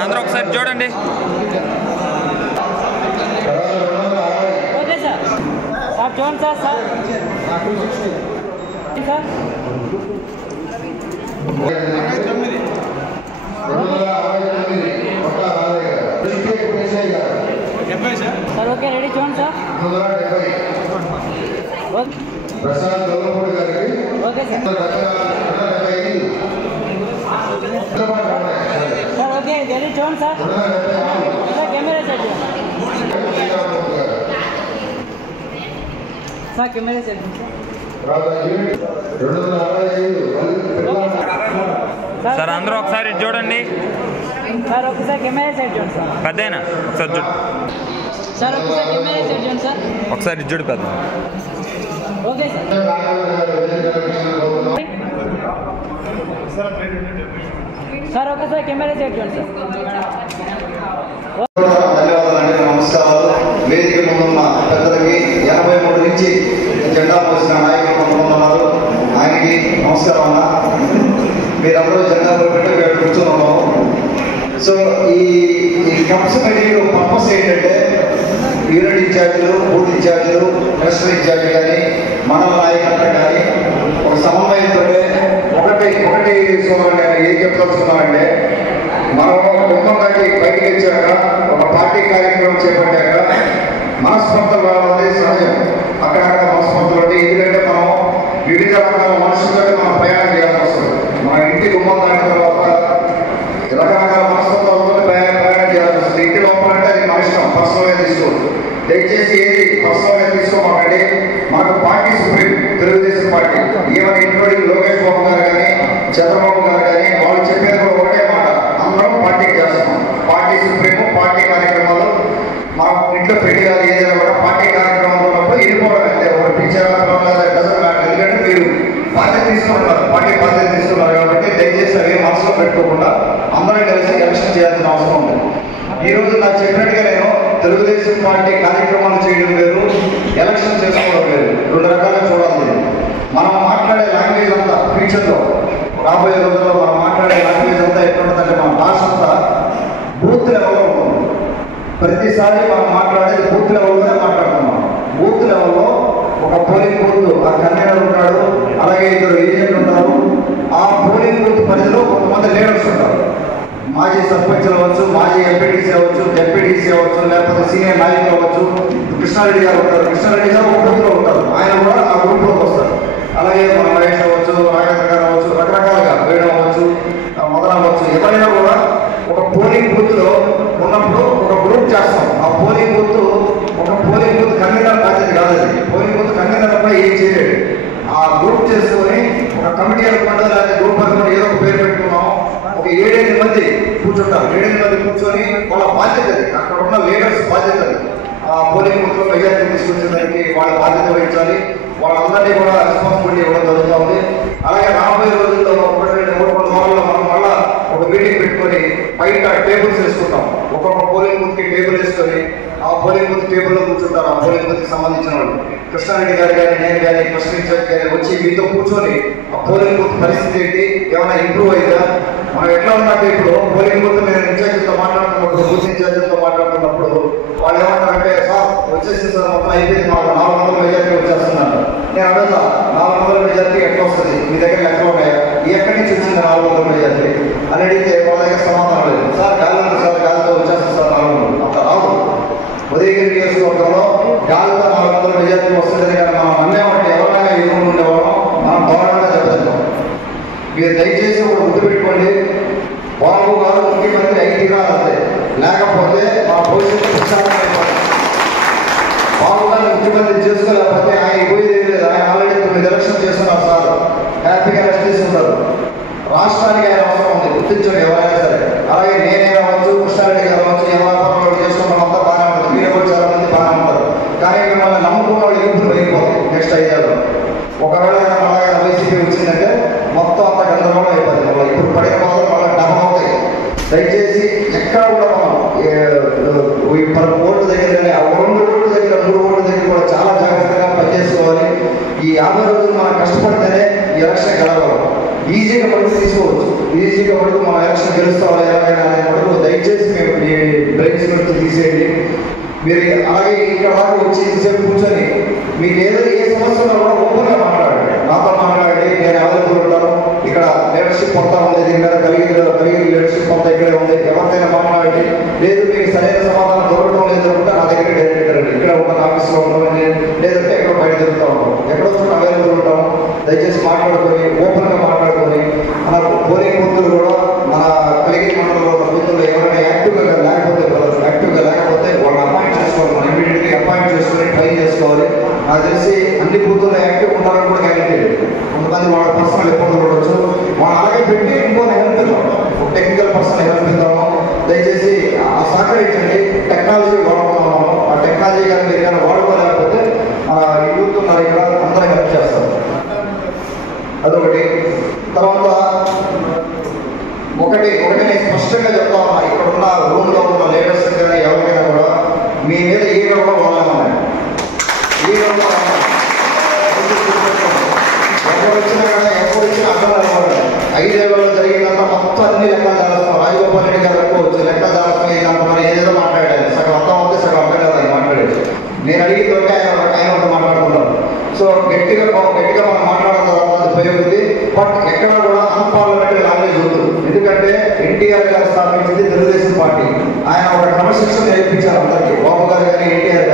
అందరూ ఒకసారి చూడండి. Okay sir. సార్ చూడండి sir. Sir sir sir okay ready చూడండి sir. Okay sir. Sir okay ready చూడండి sir. Camera set sir. Camera set sir అందరూ ఒకసారి చూడండి. సార్ ఒకసారి కెమెరా సెట్ చూడండి సార్. పెద్దయినా ఒకసారి చూడు సార్. ఒకసారి కెమెరా సెట్ చూడండి సార్. ఒకసారి చూడు పెద్ద. Okay sir. సార్ ఒకసారి కెమెరా సెట్ చూడండి సార్. ధన్యవాదాలండి. నమస్కారాలు. వేదిక ముందున్న పెద్దలకి 83 నుంచి జెండా పోసిన నాయకులు కొంతమంది ఉన్నారు. ఆయనకి నమస్కారం అన్న. మీరందరూ జెండా పెట్టి కూర్చొని ఉన్నాము. సో ఈ కప్స్ మీటింగ్ పర్పస్ ఏంటంటే యూనిట్ ఇన్ఛార్జీలు, బూత్ ఇన్ఛార్జీలు, క్లస్టర్ ఇన్ఛార్జీలు కానీ మండల నాయకులు కానీ ఒక సమన్వయంతో ఒకటి చూడండి. ఏం చెప్పదలుచుకున్నామంటే మనం కుటుంబం దాటి బయటికి వచ్చాక ఒక పార్టీ కార్యక్రమం చేపట్టాక మనస్పర్ధలు రావడం సహజం. అక్కడక్కడ మనస్పర్ధలు ఉంటాయి. ఎందుకంటే మనం వివిధ రకాల మనుషులతో మనం ప్రయాణం చేయాల్సి వస్తుంది. మన ఇంటి కుటుంబం దాటిన తర్వాత రకరకాల మనస్పర్ధలతో ప్రయాణం చేయాల్సి వస్తుంది. ఇంటి లోపల అంటే అది మన ఇష్టం, పర్సనల్గా తీసుకోవచ్చు. దయచేసి ఏది పర్సనల్గా తీసుకోమాకండి. మనకు party supreme Telugu Desam party, even including Lokesh Babu గారు కానీ చంద్రబాబు గారు కానీ వాళ్ళు చెప్పేది కూడా ఒకటే మాట, అందరం పార్టీకి చేస్తున్నాం. పార్టీ సుప్రీము, పార్టీ కార్యక్రమాలు మా ఇంట్లో పెళ్లి కాదు ఏదైనా కూడా పార్టీ కార్యక్రమాలు ఉన్నప్పుడు వెళ్ళిపోవడం అంతే. ఒక పిక్చర్ ఎందుకంటే మీరు బాధ్యత తీసుకుంటున్నారు, పార్టీ బాధ్యత తీసుకున్నారు కాబట్టి దయచేసి అవి మనసులో పెట్టుకోకుండా అందరం కలిసి ఎలక్షన్ చేయాల్సిన అవసరం ఉంది. ఈ రోజు నాకు చెప్పినట్టుగా నేను తెలుగుదేశం పార్టీ కార్యక్రమాలు చేయడం వేరు, ఎలక్షన్ చేసుకోవడం వేరు. రెండు రకాలుగా చూడాలి. మనం మాట్లాడే లాంగ్వేజ్ అంతా ఫ్యూచర్లో రాబోయే రోజుల్లో మనం మాట్లాడే లాంగ్వేజ్ అంతా ఎట్లుంటుందంటే మన భాష అంతా బూత్ లెవెల్లో ఉంటుంది. ప్రతిసారి మనం మాట్లాడేది బూత్ లెవెల్లోనే మాట్లాడుతున్నాం. బూత్ లెవెల్లో ఒక పోలింగ్ బూత్ ఆ కన్వీనర్ ఉంటాడు, అలాగే 2 ఏజెంట్లు ఉంటారు. ఆ పోలింగ్ బూత్ పరిధిలో కొంతమంది లీడర్స్ ఉంటారు. మాజీ సర్పంచ్ అవ్వచ్చు, మాజీ ఎంపీటీసీ అవ్వచ్చు, జెడ్పీటీసీ అవ్వచ్చు, లేకపోతే సీనియర్ నాయకులు అవ్వచ్చు. కృష్ణారెడ్డి గారు ఉంటారు. కృష్ణారెడ్డి గారు ఒక గ్రూప్లో ఉంటారు. ఆయన కూడా ఆ గ్రూప్లోకి వస్తారు. అలాగే మన మహేష్ అవ్వచ్చు, రాఘవేంద్ర గారు అవ్వచ్చు, రకరకాలుగా వేయడం అవ్వచ్చు, మొదలవ్వచ్చు. ఎవరైనా కూడా ఒక పోలింగ్ బూత్లో ఉన్నప్పుడు ఒక గ్రూప్ చేస్తాం. ఆ పోలింగ్ బూత్ కన్వీనర్ బాధ్యత కాదు. అది పోలింగ్ బూత్ కన్వీనర్పై ఏం చేయలేడు. ఆ గ్రూప్ చేసుకొని ఒక కమిటీ అనుకుంటా, లేకపోతే గ్రూప్ అనుకుంటే ఏదో ఒక పేరు పెట్టుకున్నాం. ఒక 7-8 మంది కూర్చుంటారు. 7-8 మంది కూర్చొని వాళ్ళ బాధ్యత అది, అక్కడ ఉన్న లీడర్స్ బాధ్యత అది. ఆ పోలింగ్ బూత్లో మెజార్టీ తీసుకొచ్చేదానికి వాళ్ళ బాధ్యత వహించాలి. వాళ్ళందరినీ కూడా రెస్పాన్సిబిలిటీ ఇవ్వడం జరుగుతుంది. అలాగే రాబోయే రోజుల్లో 1-2-3 వారాల్లో మనం మళ్ళా ఒక మీటింగ్ పెట్టుకొని బయట టేబుల్స్ వేసుకుంటాం. ఒక్కొక్క పోలింగ్ బూత్కి టేబుల్ వేసుకొని ఆ పోలింగ్ బూత్ టేబుల్లో కూర్చుంటారు. ఆ పోలింగ్ బూత్కి సంబంధించిన వాళ్ళు కృష్ణారెడ్డి గారు కానీ నేను కానీ ప్రశ్నించారు కానీ వచ్చి మీతో కూర్చొని ఆ పోలింగ్ బూత్ పరిస్థితి ఏంటి, ఏమైనా ఇంప్రూవ్ అయిందా, మనం ఎట్లా ఉన్నట్టు ఇప్పుడు పోలింగ్ బూత్ నేను ఇన్ఛార్జితో మాట్లాడుతున్నప్పుడు, బూత్ ఇన్ఛార్జితో మాట్లాడుతున్నప్పుడు వాళ్ళు ఏమంటారంటే సార్ వచ్చేసి సార్ మొత్తం అయిపోయింది, మాకు 400 మెజార్టీ వచ్చేస్తున్నారు. నేను అడుగుతా 400 మెజార్టీ ఎట్లా వస్తుంది, మీ దగ్గర ఎట్లా ఉన్నాయా, ఎక్కడి నుంచి వచ్చింది 400 మెజార్టీ అని అడిగితే వాళ్ళ దగ్గర సమాధానం లేదు. సార్ గాలితో వచ్చేస్తుంది సార్ 400 అంత రాదు. ఉదయగిరి నియోజకవర్గంలో గాలితో 400 మెజార్టీ వస్తుందని కానీ మనం అన్నేమంటే ఎవరైనా ఎదురు ఉండేవాళ్ళం, మనం గౌరవంగా దెబ్బతింటాం. మీరు దయచేసి ఒక గుర్తు పెట్టుకోండి, బాబు గారు ముఖ్యమంత్రి అయితేగా అంతే, లేకపోతే మా భవిష్యత్తు ప్రశాంతంగా. బాబు గారు ముఖ్యమంత్రి చేసుకోలేకపోతే ఆయన పోయేది ఏం లేదు. ఆయన ఆల్రెడీ 9 ఎలక్షన్ చేస్తున్నారు సార్, హ్యాపీగా రెస్ట్ తీసుకుంటారు. రాష్ట్రానికి ఆయన అవసరం ఉంది, గుర్తించండి ఎవరైనా సరే. అలాగే నేనే అవ్వచ్చు, కృష్ణారెడ్డి గారు అవ్వచ్చు, ఎవరు చేసుకున్న అంతా బాగానే ఉంటుంది. మీరు కూడా చాలా మంది బాగానే ఉంటారు. కానీ మిమ్మల్ని నమ్ముకున్న వాళ్ళు ఎప్పుడు వెళ్ళిపోతుంది నెక్స్ట్ 5 ఏళ్ళు. ఒకవేళ అలాగే వైసీపీ వచ్చిందంటే మొత్తం అంతా గందరగోళం అయిపోతుంది. ఇప్పుడు పడే కోసం వాళ్ళ డబ్బు అవుతాయి. దయచేసి ఎక్కడ కూడా మనం ఓట్ల దగ్గర కానీ ఆ 2 ఓట్ల దగ్గర 3 ఓట్ల దగ్గర కూడా చాలా జాగ్రత్తగా పనిచేసుకోవాలి. ఈ 50 రోజులు మనం కష్టపడితేనే ఈ ఎలక్షన్ గెలవాలి. ఈజీగా పడుకు తీసుకోవచ్చు, ఈజీగా పడుకు మనం ఎలక్షన్ గెలుస్తామా ఎలాగైనా అనే పడుకు దయచేసి మేము మీ బ్రెయిన్స్ నుంచి తీసేయండి. మీరు అలాగే ఇక్కడ వచ్చి ఇంతసేపు కూర్చొని మీకు ఏదైనా ఏ సమస్య ఉన్నా కూడా ఓపెన్గా మాట్లాడండి, నాతో మాట్లాడండి. నేను అవైలబుల్ ఉంటాను. ఇక్కడ లీడర్షిప్ అంతా ఉంది, దీని మీద కలిగి లీడర్షిప్ అంతా ఇక్కడే ఉంది. ఎవరికైనా మాట్లాడండి. లేదు మీకు సరైన సమాధానం దొరకడం లేదనుకుంటే నా దగ్గర డైరెక్ట్ రండి. ఇక్కడ ఒక ఆఫీస్లో ఉంటాం, లేదంటే ఎక్కడ బయట తిరుగుతూ ఉంటాం, ఎక్కడో చోట అవైలబుల్ ఉంటాం. దయచేసి మాట్లాడుకొని ఓపెన్గా మాట్లాడుకొని మన పోలింగ్ బూతులు కూడా మన కలిగి మండలంలో ఉన్న బూతులు ఎవరైనా యాక్టివ్గా లేకపోతే వాళ్ళని అపాయింట్ చేసుకోవాలి. మనం ఇమీడియట్గా అపాయింట్ చేసుకొని ట్రై చేసుకోవాలి. నాకు తెలిసి అన్ని బూతుల్లో యాక్టివ్ ఉంటారని కూడా గ్యారెంటీ లేదు. కొంతమంది వాళ్ళ పర్సనల్ ఇబ్బందులు ఉండొచ్చు. మనం అలాగే పెట్టి ఇంకోని హెల్ప్ ఇద్దాం, టెక్నికల్ పర్సన్ హెల్ప్ ఇద్దాము. దయచేసి ఆ సహకరించండి. టెక్నాలజీ వాడుతున్నాము. ఆ టెక్నాలజీ కానీ మీరు కానీ వాడుకోలేకపోతే యూత్ ఉన్నారు ఇక్కడ, అందరూ హెల్ప్ చేస్తారు. అదొకటి. తర్వాత ఒకటి నేను స్పష్టంగా చెప్తా ఉన్నా, ఇక్కడ ఉన్న రూమ్లో ఉన్న లీడర్స్ కానీ ఎవరికైనా కూడా మీ మీద ఏ కూడా వాళ్ళమని ఎవరు వచ్చినా అర్థం అవ్వాలి. 5 ఏళ్లలో జరిగిందంతా మొత్తం అన్ని లెక్కలు దాస్తాం. రాజగోపాల్ రెడ్డి గారు వచ్చి లెక్కలు దాస్తాం. మనం ఏదేదో మాట్లాడాలి, సగం అర్థం అవుతే సగం అర్థం కాదు ఆయన మాట్లాడేది. నేను అడిగి దొరికి ఆయన ఒకటి మాట్లాడుకుంటారు. సో గట్టిగా మనం మాట్లాడిన తర్వాత అది ఉపయోగింది. బట్ ఎక్కడ కూడా అన్పార్లమెంటరీ లాంగ్వేజ్ వద్దు. ఎందుకంటే ఎన్టీఆర్ గారు స్థాపించింది తెలుగుదేశం పార్టీ. ఆయన ఒక క్రమశిక్షణ నేర్పించారు అందరికీ, బాబు గారు కానీ ఎన్టీఆర్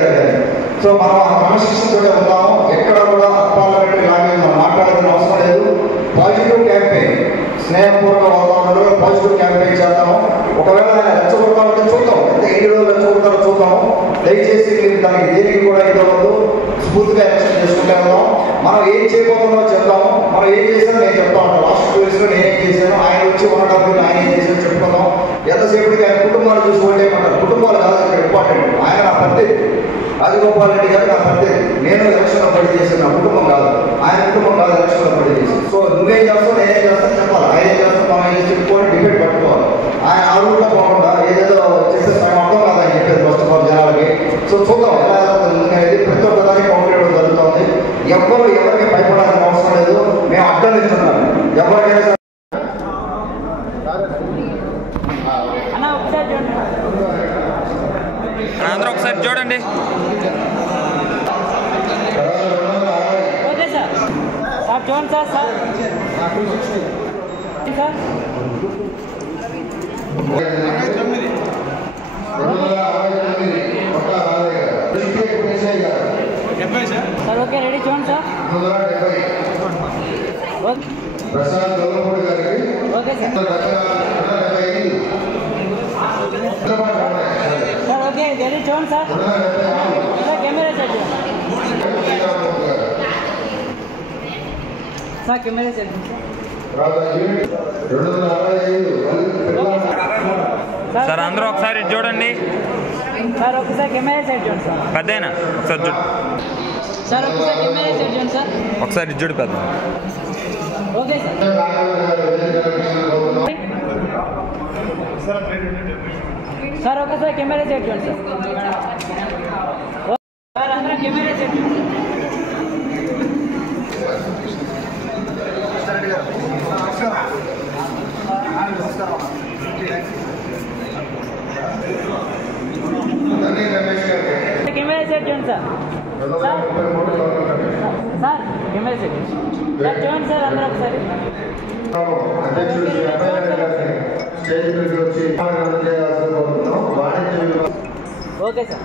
గారు కానీ. సో మనం ఆ క్రమశిక్షణతోనే ఉన్నాము. ఎక్కడ కూడా అన్పార్లమెంటరీ లాంగ్వేజ్ మనం మాట్లాడాల్సిన అవసరం లేదు. పాజిటివ్ క్యాంపెయిన్, స్నేహపూర్వక వాతావరణంలో పాజిటివ్ క్యాంపెయిన్ చేద్దాము. ఒకవేళ ఆయన రెచ్చగొడతామంటే చూద్దాం, అంటే 7 రోజులు రెచ్చగొడతారో చూద్దాము. దయచేసి మీరు దానికి దేనికి కూడా ఇవ్వవద్దు. స్ఫూర్తిగా ఎలక్షన్ చేసుకుంటే వెళ్దాం. మనం ఏం చేయబోతున్నామో చెప్తాము. మనం ఏం చేసామో నేను చెప్తా ఉంటాను. లాస్ట్ 2 ఇయర్స్లో నేనేం చేశాను, ఆయన వచ్చి 1.5 ఆయన ఏం చేశాను చెప్పుకుందాం. ఎంతసేపటికి ఆయన కుటుంబాలు చూసి ఓటేయమంటారు. కుటుంబాలు కాదు ఇక్కడ ఇంపార్టెంట్. ఆయన నా ప్రత్యేక రాజగోపాల్ రెడ్డి గారు నా ప్రత్యేక. నేను ఎలక్షన్లో పోటీ చేశాను, నా కుటుంబం కాదు. ఆయన కుటుంబం కాదు ఎలక్షన్లో పోటీ చేశాను. సో నువ్వేం చేస్తావు, నేనేం చేస్తాను చెప్పాలి. ఆయన ఏం చేస్తాం, మనం ఏం చెప్పుకోవాలి, డిబేట్ పట్టుకోవాలి. ఆయన ఆ రూట్లో పోకుండా ఏదేదో చేస్తే సగం అర్థం కాదని చెప్పేది ఫస్ట్ ఆఫ్ ఆల్ జనాలకి. సో చూద్దాం ఎలా అనేది. ప్రతి ఒక్క దానికి కౌంటర్ ఇవ్వడం జరుగుతుంది. ఎవరికి భయపడాల్సిన అవసరం లేదు. మేము అడ్డం ఇస్తున్నాం ఎవరికైనా. అందరూ ఒకసారి చూడండి. Okay sir. సార్ చూడండి sir. Sir sir okay ready చూడండి సార్. ప్రసాద్ గౌరవపూడి గారికి okay sir. Sir okay ready చూడండి sir. Camera set sir. Camera set sir అందరూ ఒకసారి చూడండి. సార్ ఒకసారి కెమెరా సెట్ చూడండి సార్. పెద్దయినా ఒకసారి చూడు సార్. ఒకసారి కెమెరా సెట్ చూడండి సార్. ఒకసారి చూడు పెద్ద. Okay sir. సార్ ఒకసారి కెమెరా సెట్ చూడండి సార్. సార్ అందరూ కెమెరా సెట్ చూడండి. కెమెరా సెట్ చూడండి sir. Sir camera set sir చూడండి సార్. అందరూ ఒకసారి ఓకే సార్.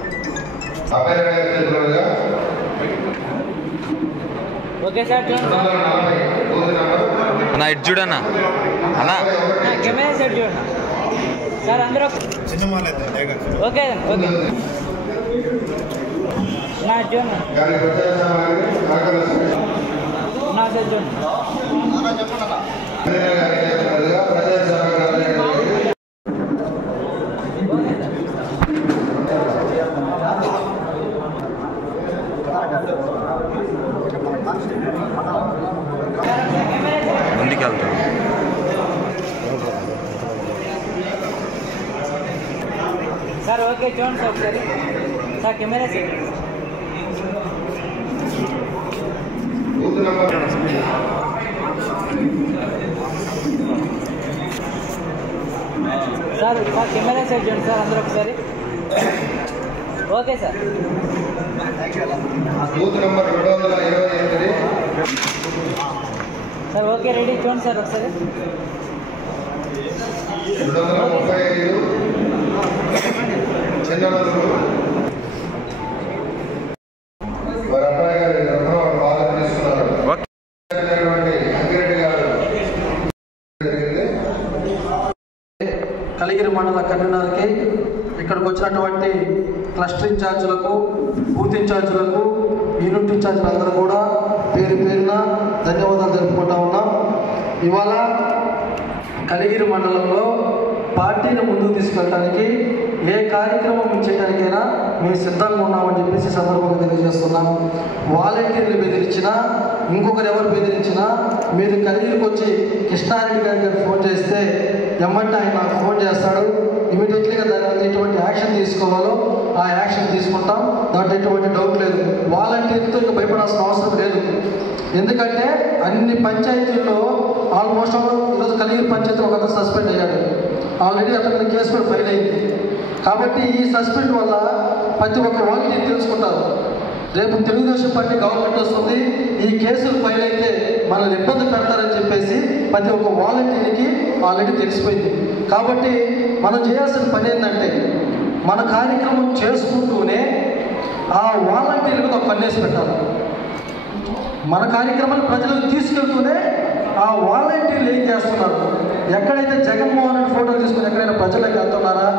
ఓకే సార్ చూడండి సార్. అన్నా ఇటు చూడన్నా అన్నా. కెమెరా సెట్ చూడండి సార్. అందరూ ఓకే ఓకే నా చూడండి. నా సెట్ చూడండి. ముందుకెళ్తాం. ఓకే చూడండి సార్ ఒకసారి sir camera sir sir sir camera side చూడండి సార్ అందరూ ఒకసారి okay sir booth number 228 sir okay ready చూడండి సార్ ఒకసారి 235 చిన్ననూరు వారి అబ్బాయి గారు వారు బాగా తీసుకున్నారు అంగిరెడ్డి గారు కలిగిరి మండల కన్వీనర్కి ఇక్కడికి వచ్చినటువంటి క్లస్టర్ ఇన్ఛార్జీలకు బూత్ ఇన్ఛార్జీలకు యూనిట్ ఇన్ఛార్జీలు అందరూ కూడా పేరు పేరున ధన్యవాదాలు తెలుపుకుంటా ఉన్నాం. ఇవాళ కలిగిరి మండలంలో పార్టీని ముందుకు తీసుకెళ్ళడానికి ఏ కార్యక్రమం చేయడానికైనా మేము సిద్ధంగా ఉన్నామని చెప్పేసి సందర్భంగా తెలియజేస్తున్నాం. వాలంటీర్లు బెదిరించినా ఇంకొకరు ఎవరు బెదిరించినా మీరు కలిగిరికి వచ్చి కృష్ణారెడ్డి గారికి ఫోన్ చేస్తే ఎమ్మంటే ఆయన నాకు ఫోన్ చేస్తాడు. ఇమీడియట్లీగా దాని మీద ఎటువంటి యాక్షన్ తీసుకోవాలో ఆ యాక్షన్ తీసుకుంటాం. దాంట్లో ఎటువంటి డౌట్ లేదు. వాలంటీర్తో ఇక భయపడాల్సిన అవసరం లేదు. ఎందుకంటే అన్ని పంచాయతీల్లో ఆల్మోస్ట్ ఈరోజు కలిగిరి పంచాయతీ ఒక అతను సస్పెండ్ అయ్యాడు. ఆల్రెడీ అతని కేసు కూడా ఫైల్ అయింది. కాబట్టి ఈ సస్పెండ్ వల్ల ప్రతి ఒక్క వాలంటీర్ తెలుసుకుంటారు. రేపు తెలుగుదేశం పార్టీ గవర్నమెంట్ వస్తుంది, ఈ కేసులు ఫైల్ అయితే మనల్ని ఇబ్బంది పెడతారని చెప్పేసి ప్రతి ఒక్క వాలంటీర్కి ఆల్రెడీ తెలిసిపోయింది. కాబట్టి మనం చేయాల్సిన పని ఏంటంటే మన కార్యక్రమం చేసుకుంటూనే ఆ వాలంటీర్లకు ఒక పన్నేసి పెట్టాలి. మన కార్యక్రమాన్ని ప్రజలకు తీసుకెళ్తూనే ఆ వాలంటీర్లు ఏం చేస్తున్నారు, ఎక్కడైతే జగన్మోహన్ రెడ్డి ఫోటోలు తీసుకుని ఎక్కడైనా ప్రజలకు వెళ్తున్నారా,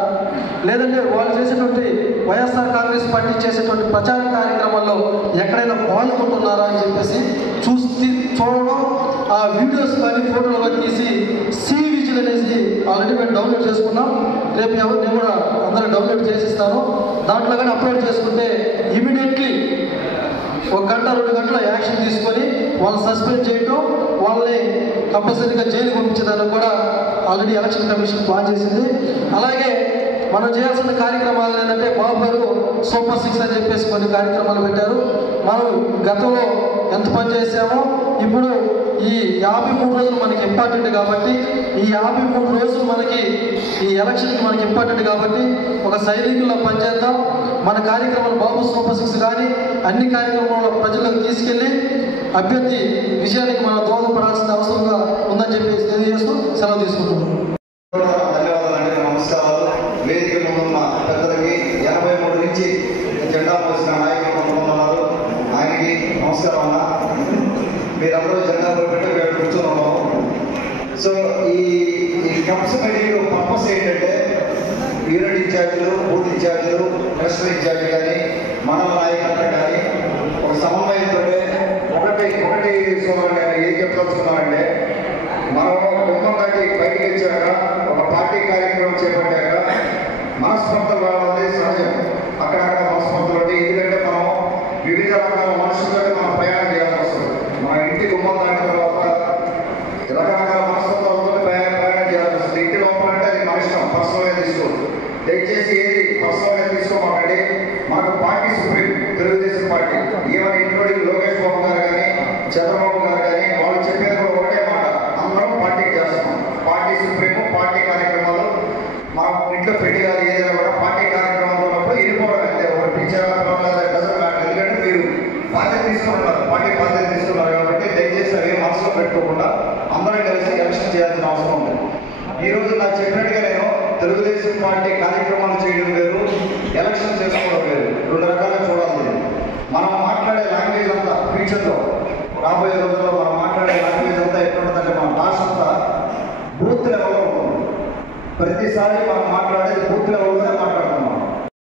లేదంటే వాళ్ళు చేసేటువంటి వైఎస్ఆర్ కాంగ్రెస్ పార్టీ చేసేటువంటి ప్రచార కార్యక్రమాల్లో ఎక్కడైనా పాల్గొంటున్నారా అని చెప్పేసి చూడడం, ఆ వీడియోస్ కానీ ఫోటోలు కానీ తీసి సి విజిల్ అనేసి ఆల్రెడీ మేము డౌన్లోడ్ చేసుకున్నాం. రేపు నేను కూడా అందరూ డౌన్లోడ్ చేసిస్తాను. దాంట్లో కానీ అప్లోడ్ చేసుకుంటే ఇమీడియట్లీ 1 గంట 2 గంటల యాక్షన్ తీసుకొని వాళ్ళని సస్పెండ్ చేయటం, వాళ్ళని కంపల్సరీగా జైలుకి పంపించడానికి కూడా ఆల్రెడీ ఎలక్షన్ కమిషన్ ప్లాన్ చేసింది. అలాగే మనం చేయాల్సిన కార్యక్రమాలు ఏంటంటే బాబు గారు సూపర్ 6 అని చెప్పేసి కొన్ని కార్యక్రమాలు పెట్టారు. మనం గతంలో ఎంత పని చేసామో ఇప్పుడు ఈ 53 రోజులు మనకి ఇంపార్టెంట్ కాబట్టి ఈ 53 రోజులు మనకి ఈ ఎలక్షన్కి మనకి ఇంపార్టెంట్ కాబట్టి ఒక సైనికుల్లో పనిచేద్దాం. మన కార్యక్రమాలు బాబు సూపర్ 6 కానీ అన్ని కార్యక్రమాల్లో ప్రజలకు తీసుకెళ్ళి అభ్యర్థి విజయానికి మనం దోహదపడాల్సిన అవసరంగా ఉందని చెప్పి తెలియజేస్తూ సెలవు తీసుకుంటున్నాం. ధన్యవాదాలండి, నమస్కారాలు. వేదిక ముందున్న పెద్దలకి 83 నుంచి జెండా మోసిన నాయకులు కొంతమంది ఉన్నారు, ఆయనకి నమస్కారం అన్న. మీరందరూ జెండా పెట్టి కూర్చొని ఉన్నాము. So he comes meeting purpose ఏంటంటే యూనిట్ ఇన్ఛార్జీలు, బూత్ ఇన్ఛార్జీలు, క్లస్టర్ ఇన్ఛార్జీలు కానీ మండల నాయకులు కానీ ఒక సమన్వయంతో ఒకటి సోదరులు ఏం చెప్పదలుచుకున్నామంటే, మనం కుటుంబం దాటి బయటికి వచ్చాక ఒక పార్టీ కార్యక్రమం చేపట్టాక మనస్పర్ధలు రావాలి సహజం. అక్కడక్కడ మనస్పర్ధలు ఉంటాయి. ఎందుకంటే మనం వివిధ రకాల మనుషులతో మనం ప్రయాణం చేయాల్సి వస్తుంది. మన ఇంటి గుమ్మం దాటిన తర్వాత రకరకాల మనస్పర్ధలతో ప్రయాణం చేయాల్సి వస్తుంది. ఇంటి లోపల అంటే అది మన ఇష్టం, పర్సనల్గా తీసుకోవచ్చు. దయచేసి ఏది పర్సనల్గా తీసుకోమాకండి. మనకు పార్టీ సుప్రీం తెలుగుదేశం పార్టీ, ఏమైనా ఇంక్లూడింగ్ లోకేష్ బాబు గారు కానీ చంద్రబాబు గారు కానీ వాళ్ళు చెప్పేది కూడా ఒకటే మాట, అందరం పార్టీకి చేస్తున్నాం. పార్టీ సుప్రీము, పార్టీ కార్యక్రమాలు మా ఇంట్లో పెళ్లి కాదు ఏదైనా కూడా పార్టీ కార్యక్రమాలు ఉన్నప్పుడు వెళ్ళిపోవడం అంతే. ఒక టీచర్ ఎందుకంటే మీరు బాధ్యత తీసుకున్నారు, పార్టీ బాధ్యత తీసుకున్నారు కాబట్టి దయచేసి అవి మనసులో పెట్టుకోకుండా అందరం కలిసి ఎలక్షన్ చేయాల్సిన అవసరం ఉంది. ఈరోజు నాకు చెప్పినట్టుగా నేను తెలుగుదేశం పార్టీ కార్యక్రమాలు చేయడం వేరు, ఎలక్షన్ చేసుకోవడం వేరు, 2 రకాలుగా చూడాలి. మనం మాట్లాడే లాంగ్వేజ్ అంతా ఫ్యూచర్లో రాబోయే రోజుల్లో మనం మాట్లాడే లాంగ్వేజ్ అంతా ఎట్లుంటుందంటే మన భాష అంతా బూత్ లెవెల్లో ఉంటుంది. ప్రతిసారి మనం మాట్లాడేది బూత్ లెవెల్లో